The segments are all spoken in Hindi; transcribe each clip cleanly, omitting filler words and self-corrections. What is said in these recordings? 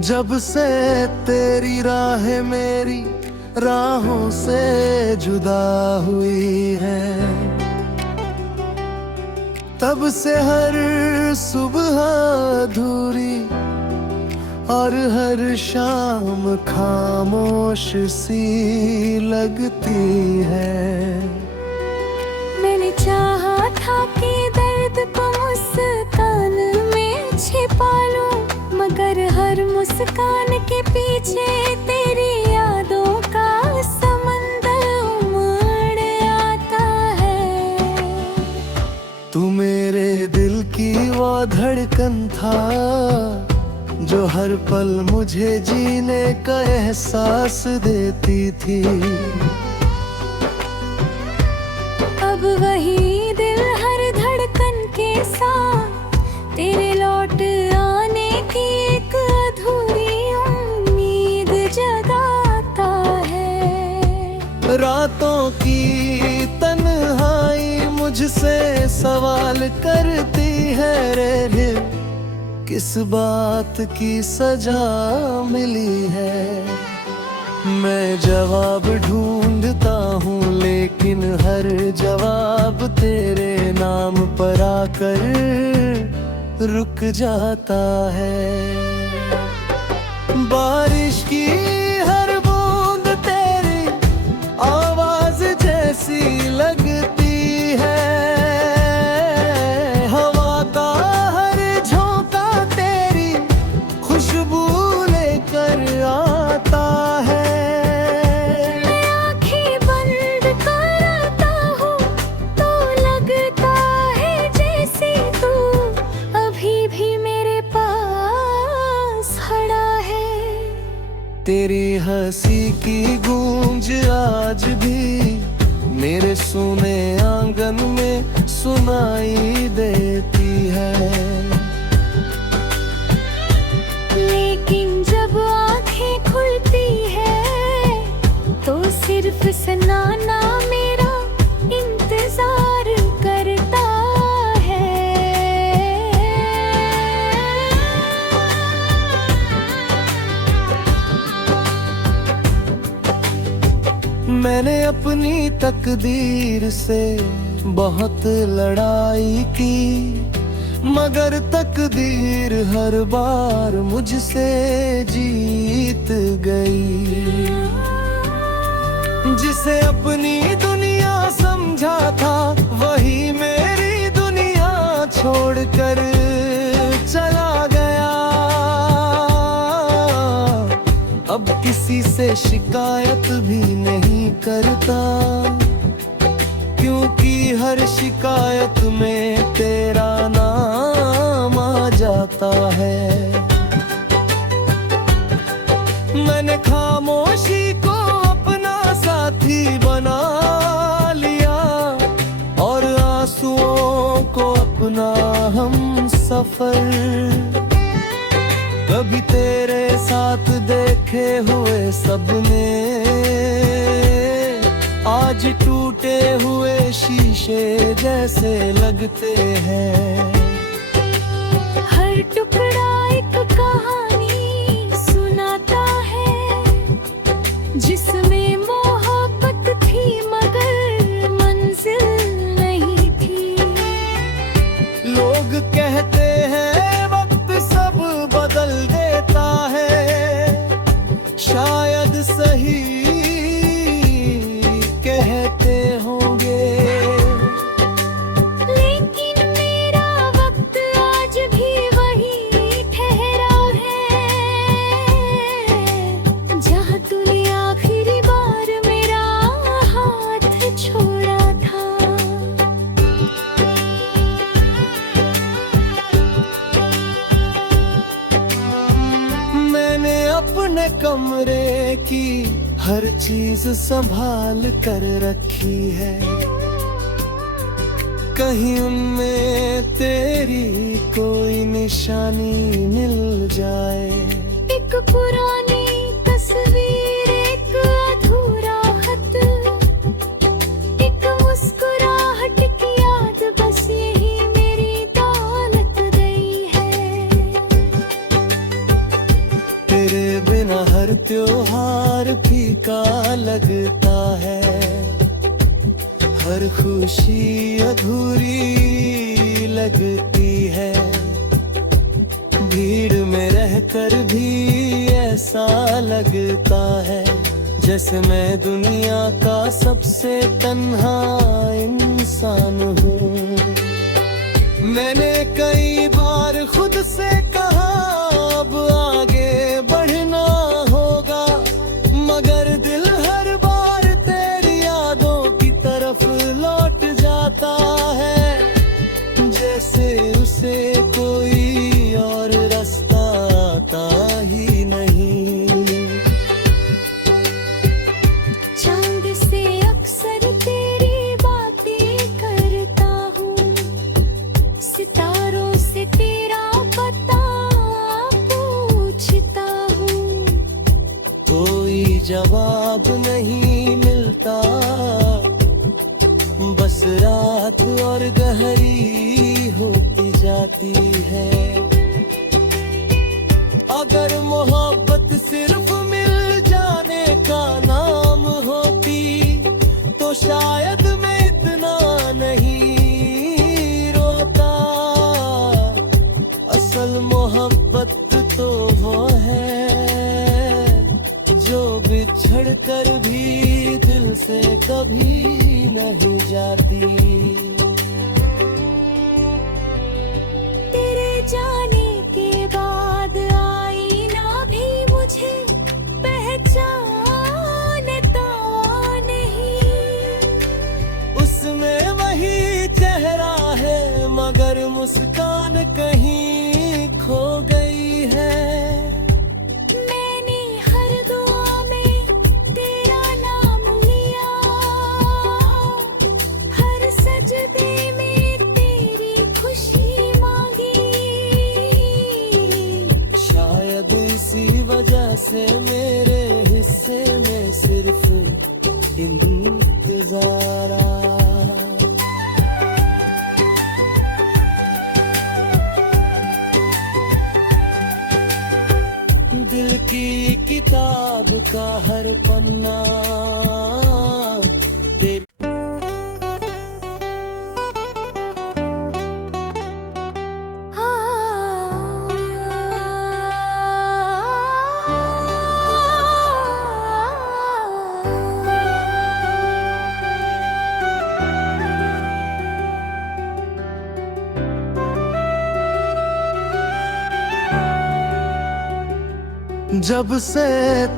जब से तेरी राहें मेरी राहों से जुदा हुई है, तब से हर सुबह अधूरी और हर शाम खामोश सी लगती है। मैंने चाहा था कि दर्द को मुस्कान में छिपा लूं, मगर हर मुस्कान के पीछे तेरी यादों का समंदर उमड़ आता है। तू मेरे दिल की वो धड़कन था जो हर पल मुझे जीने का एहसास देती थी। अब वही दिल हर धड़कन के साथ तेरे लौट आने की एक अधूरी उम्मीद जगाता है। रातों की तन्हाई मुझसे सवाल करती है, रे किस बात की सजा मिली है। मैं जवाब ढूंढता हूँ लेकिन हर जवाब तेरे नाम पर आकर रुक जाता है। बारिश की हर बूंद तेरी आवाज जैसी लगती है, हवा का हर झोंका तेरी खुशबू लेकर आता है। मैं आँखें बंद करता हूँ तो लगता है जैसे तू अभी भी मेरे पास खड़ा है। तेरी हंसी की गूंज आज भी मेरे सुने आंगन में सुनाई देती है। लेकिन जब आँखें खुलती है तो सिर्फ सनाना मेरा इंतजार करता है। मैंने अपनी तकदीर से बहुत लड़ाई की, मगर तकदीर हर बार मुझसे जीत गई। जिसे अपनी दुनिया समझा था वही मेरी दुनिया छोड़कर चला गया। अब किसी से शिकायत भी नहीं करता, क्योंकि हर शिकायत में तेरा नाम आ जाता है। मैंने खामोशी को अपना साथी बना लिया और आंसुओं को अपना हम सफर। कभी तेरे साथ देखे हुए सपने आज टूटे हुए शीशे जैसे लगते हैं। हर टुकड़ा एक कहानी सुनाता है जिसमें मोहब्बत थी मगर मंजिल नहीं थी। लोग कहते हैं वक्त सब बदल देता है, शायद सही कहते होंगे। लेकिन मेरा वक्त आज भी वही ठहरा है जहाँ तूने आखिरी बार मेरा हाथ छोड़ा था। मैंने अपने कमरे की हर चीज संभाल कर रखी है, कहीं उनमें तेरी कोई निशानी मिल जाए। एक पुरानी तस्वीर, एक अधूरा खत, एक मुस्कुराहट की याद, बस यही मेरी दौलत गई है। खुशी अधूरी लगती है। भीड़ में रहकर भी ऐसा लगता है जैसे मैं दुनिया का सबसे तन्हा इंसान हूँ। मैंने कई बार खुद से कहा अब आगे बढ़ना होगा, मगर दिल हर बार तेरी यादों की तरफ लौट जाता है, जैसे उसे कोई और रास्ता आता ही नहीं। चांद से अक्सर तेरी बातें करता हूँ, सितारों से तेरा पता पूछता हूँ। कोई जवाब नहीं मिलता, बस रात और गहरी होती जाती है। अगर मोहब्बत सिर्फ मिल जाने का नाम होती तो शायद मैं इतना नहीं रोता। असल मोहब्बत तो वो है जो बिछड़ कर भी दिल से कभी नहीं जाती। तेरे जाने के बाद आईना भी मुझे पहचानता नहीं। उसमें वही चेहरा है मगर मुस्कान कहीं खो गई है। मैंने हर दुआ में तेरा नाम लिया, हर सजदे में तेरी खुशी मांगी। शायद इसी वजह से मेरे हिस्से में सिर्फ इंतजार आया। दिल की किताब का हर पन्ना तेरे जब से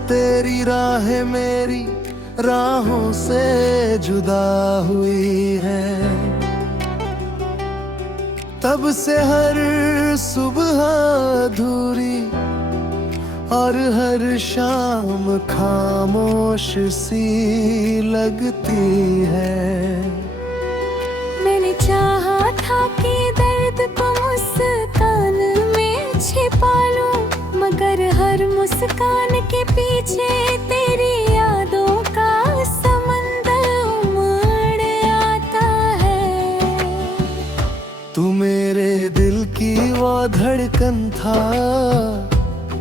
तेरी राहें मेरी राहों से जुदा हुई है, तब से हर सुबह अधूरी और हर शाम खामोश सी लगती है। मैंने चाहा था कि दर्द को मुस्कान में छिपा लूं, मगर हर मुस्कान के पीछे तेरी यादों का समंदर उमड़ आता है। तू मेरे दिल की वो धड़कन था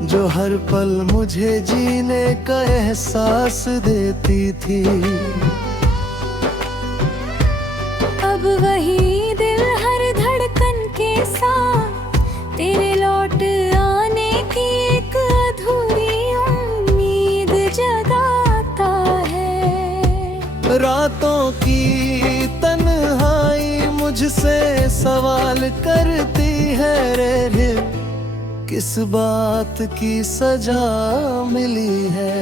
जो हर पल मुझे जीने का एहसास देती थी। अब वही दिल हर धड़कन के साथ तेरे लौट आने की एक अधूरी उम्मीद जगाता है। रातों की तन्हाई मुझसे सवाल करती है रे, किस बात की सजा मिली है।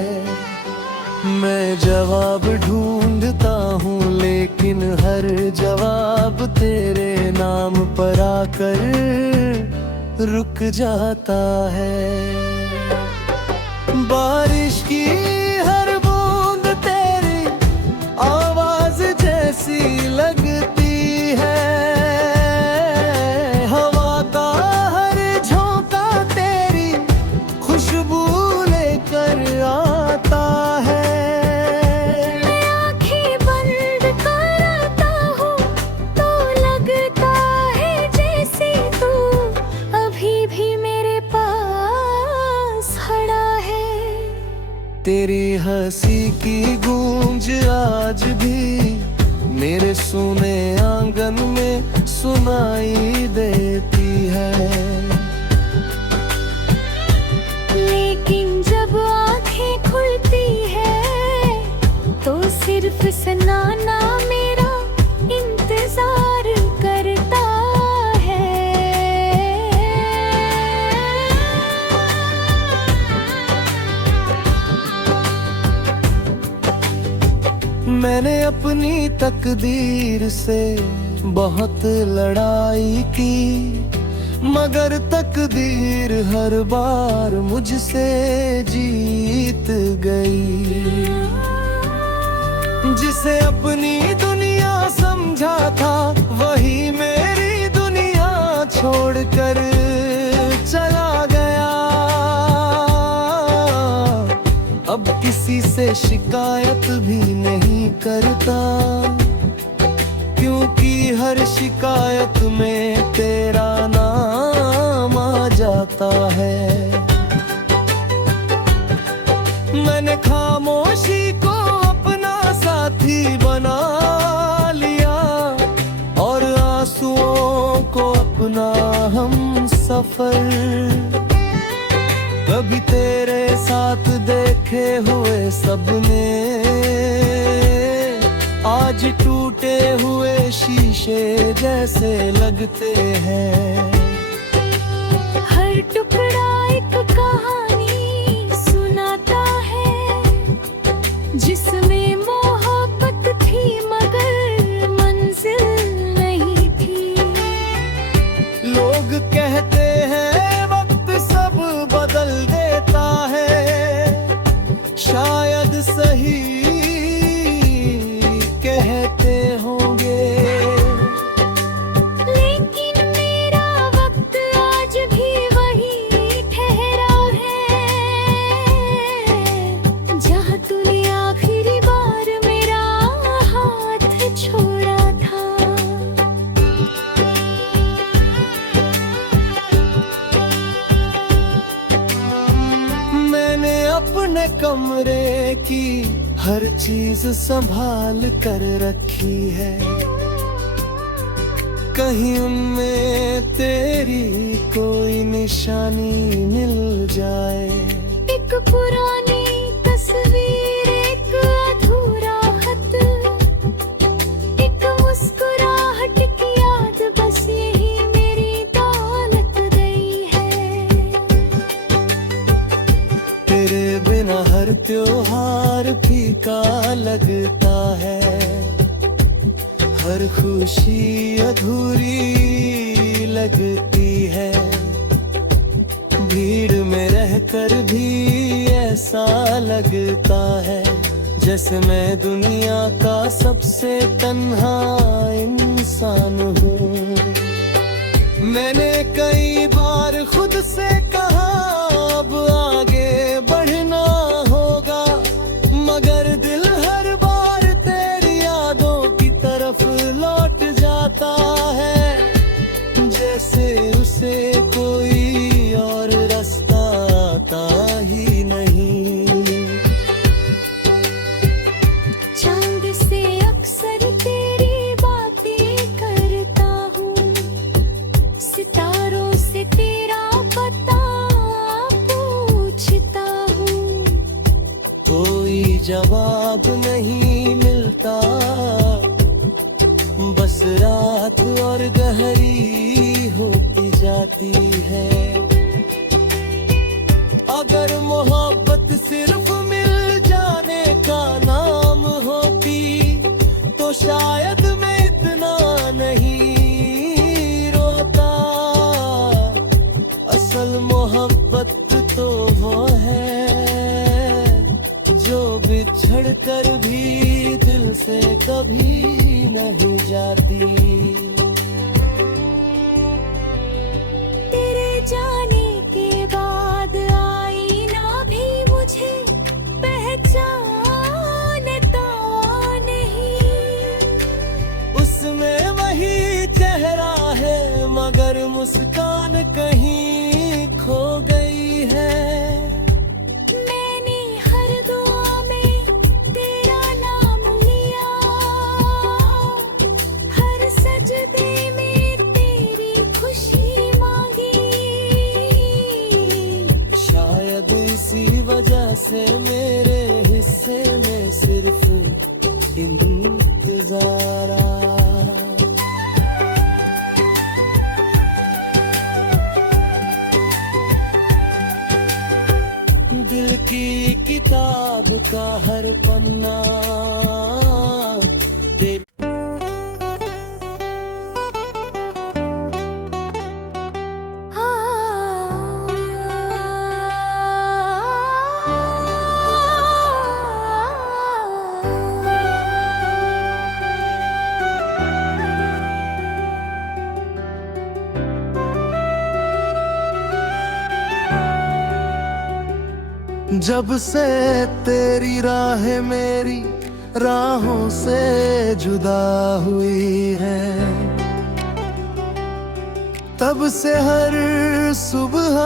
मैं जवाब ढूंढता हूँ लेकिन हर जवाब तेरे नाम पर आकर रुक जाता है। बारिश की हर बूंद तेरी आवाज जैसी लगती है, हवा का हर झोंका तेरी खुशबू लेकर आता है। मैं आँखें बंद करता हूँ तो लगता है जैसे तू अभी भी मेरे पास खड़ा है। तेरी हंसी की गूंज आज भी मेरे सुन मैंने अपनी तकदीर से बहुत लड़ाई की, मगर तकदीर हर बार मुझसे जीत गई। जिसे अपनी दुनिया समझा था वही मेरी दुनिया छोड़कर चला गया। अब किसी से शिकायत भी नहीं करता, क्योंकि हर शिकायत में तेरा नाम आ जाता है। मैंने खामोशी को अपना साथी बना लिया और आंसुओं को अपना हम सफर। कभी तेरे साथ देखे हुए सपने आज टूटे हुए शीशे जैसे लगते हैं। हर टुकड़ा एक कहानी सुनाता है, जिसमें मोहब्बत थी मगर मंजिल नहीं थी। लोग कहते हैं वक्त सब बदल देता है, शायद सही कहते होंगे, लेकिन मेरा वक्त आज भी वही ठहरा है, जहाँ तूने आखिरी बार मेरा हाथ छोड़ा था। मैंने अपने कमरे की हर चीज संभाल कर रखी है, कहीं उनमें तेरी कोई निशानी मिल जाए। एक पुरानी तस्वीर, एक अधूरा खत, एक मुस्कुराहट की याद, बस यही मेरी दौलत गई है। तेरे बिना हर त्योहार फीका लगता है, हर खुशी अधूरी लगती है। भीड़ में रहकर भी ऐसा लगता है जैसे मैं दुनिया का सबसे तन्हा इंसान हूँ। मैंने कई बार खुद से कहा अब आगे बढ़ना होगा, मगर दिल हर बार तेरी यादों की तरफ लौट जाता है, जैसे उसे कोई और रास्ता आता ही नहीं। चांद से अक्सर तेरी बातें करता हूँ, सितारों से तेरा पता पूछता हूँ, कोई जवाब नहीं मिलता, बस रात और गहरी होती जाती है। अगर मोहब्बत सिर्फ मिल जाने का नाम होती तो शायद मैं इतना नहीं रोता। असल मोहब्बत तो वो है जो बिछड़ कर भी दिल से कभी नहीं जाती। तेरे जाने के बाद आईना भी मुझे पहचानता नहीं। उसमें वही चेहरा है मगर मुस्कान कहीं खो गई है। मैंने हर दुआ में तेरा नाम लिया, हर सजदे में तेरी खुशी मांगी। शायद इसी वजह से मेरे हिस्से में सिर्फ इंतजार आया। दिल की किताब का हर पन्ना जब से तेरी राहें मेरी राहों से जुदा हुई है, तब से हर सुबह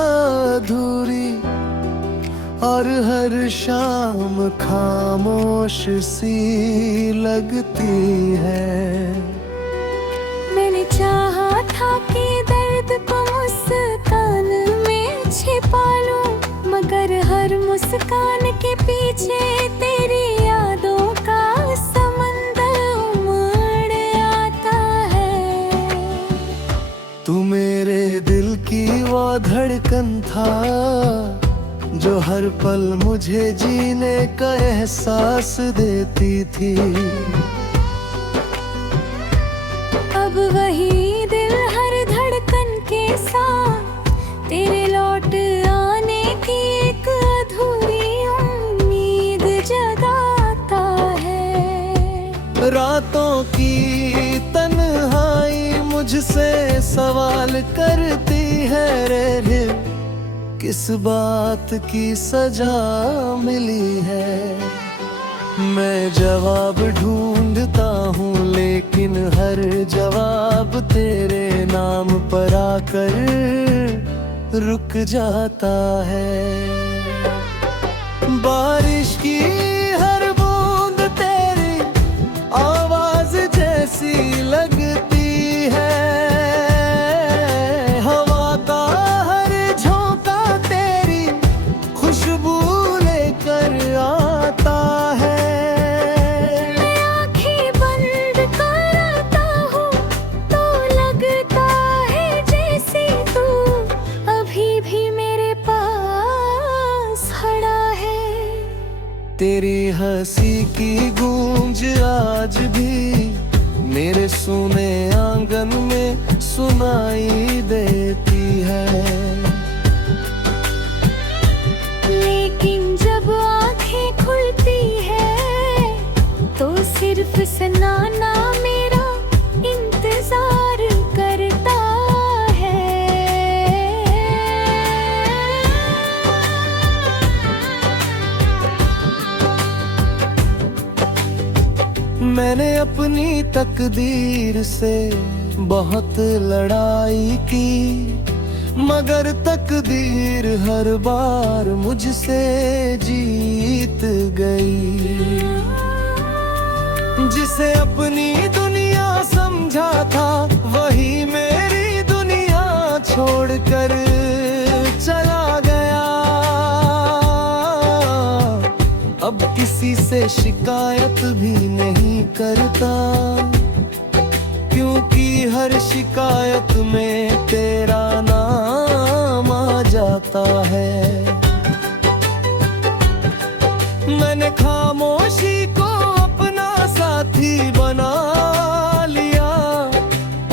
अधूरी और हर शाम खामोश सी लगती है। मैंने चाहा था कि दर्द को मुस्कान में छिपा लूं, मगर हर मुस्कान के पीछे तेरी यादों का समंदर उमड़ आता है। तू मेरे दिल की वो धड़कन था जो हर पल मुझे जीने का एहसास देती थी। अब वही दिल हर धड़कन के साथ तेरे लौट आने की एक अधूरी उम्मीद जगाता है। रातों की तन्हाई मुझसे सवाल करती है, रे किस बात की सजा मिली है। मैं जवाब ढूंढता हूँ लेकिन हर जवाब तेरे नाम पर आकर रुक जाता है। बारिश की हर बूंद तेरी आवाज जैसी लगती है, हवा का हर झोंका तेरी खुशबू लेकर आता है। मैं आँखें बंद करता हूँ तो लगता है जैसे तू अभी भी मेरे पास खड़ा है। तेरी हंसी की गूंज आज भी मेरे सुने आंगन में सुनाई देती है। लेकिन जब आँखें खुलती है तो सिर्फ सनाना मेरा इंतजार करता है। मैंने अपनी तकदीर से बहुत लड़ाई की, मगर तकदीर हर बार मुझसे जीत गई। जिसे अपनी दुनिया समझा था वही मेरी दुनिया छोड़कर चला गया। अब किसी से शिकायत भी नहीं करता, क्योंकि हर शिकायत में तेरा नाम आ जाता है। मैंने खामोशी को अपना साथी बना लिया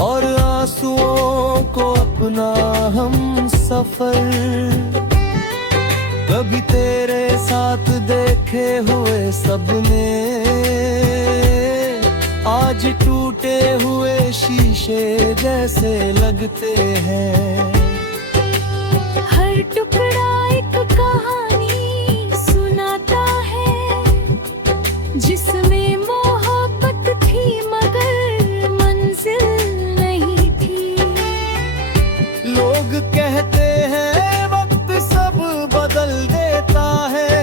और आंसुओं को अपना हम सफर। कभी तेरे साथ देखे हुए सपने आज टूटे हुए शीशे जैसे लगते हैं। हर टुकड़ा एक कहानी सुनाता है जिसमें मोहब्बत थी मगर मंजिल नहीं थी। लोग कहते हैं वक्त सब बदल देता है,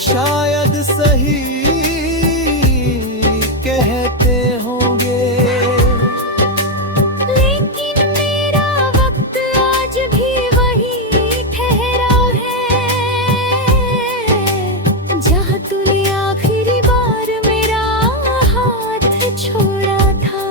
शायद सही कहते होंगे। लेकिन मेरा वक्त आज भी वही ठहरा है जहाँ तूने आखिरी बार मेरा हाथ छोड़ा था।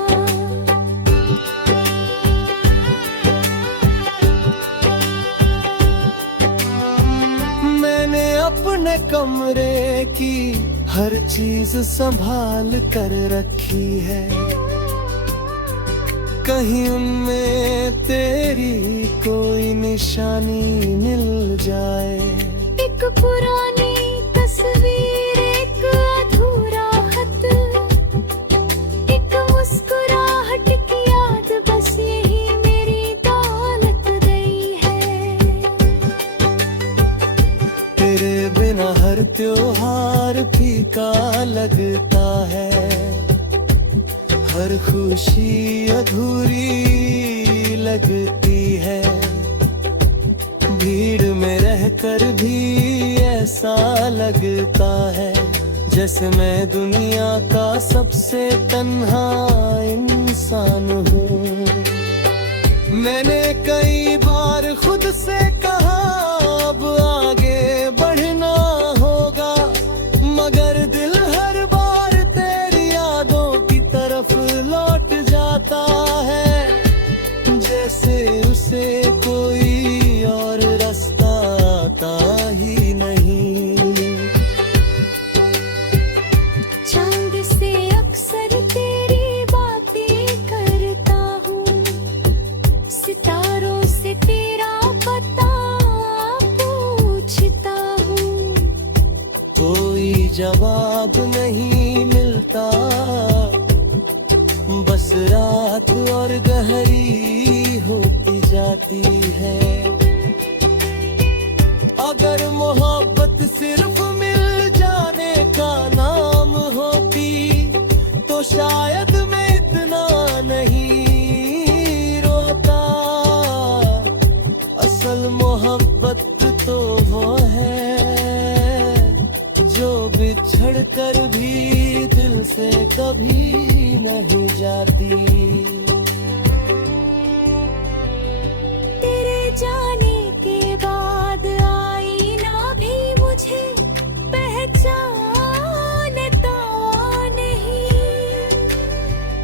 मैंने अपने कमरे की हर चीज संभाल कर रखी है, कहीं उनमें तेरी कोई निशानी मिल जाए। एक पुरानी तस्वीर, एक अधूरा खत, एक मुस्कुराहट की याद, बस यही मेरी दौलत गई है। खुशी अधूरी लगती है, भीड़ में रहकर भी ऐसा लगता है जैसे मैं दुनिया का सबसे तन्हा इंसान हूँ। मैंने कई बार खुद से कहा अब आगे बढ़ना होगा, मगर दिल हर बार तेरी यादों की तरफ लौट जाता है, जैसे उसे कोई और रास्ता आता ही नहीं। चांद से अक्सर तेरी बातें करता हूँ, सितारों से तेरा पता पूछता हूँ, कोई जवाब नहीं मिलता, बस रात और गहरी होती जाती है। अगर मोहब्बत सिर्फ मिल जाने का नाम होती तो शायद मैं इतना नहीं रोता। असल मोहब्बत तो वो है जो बिछड़ कर भी दिल से कभी नहीं जाती। तेरे जाने के बाद आईना भी मुझे पहचानता नहीं,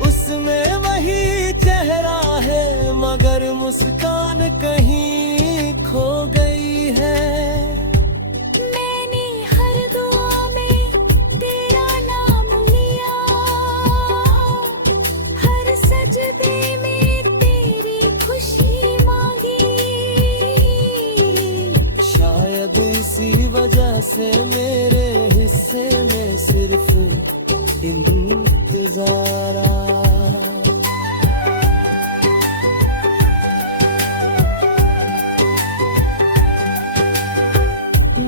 उसमें वही चेहरा है मगर मुस्कान कहीं खो गई है। मैंने हर दुआ में तेरा नाम लिया, हर सजदे में तेरी खुशी मांगी, शायद इसी वजह से मेरे हिस्से में सिर्फ इंतजार आया।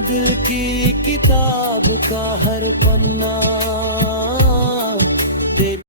दिल की किताब का हर पन्ना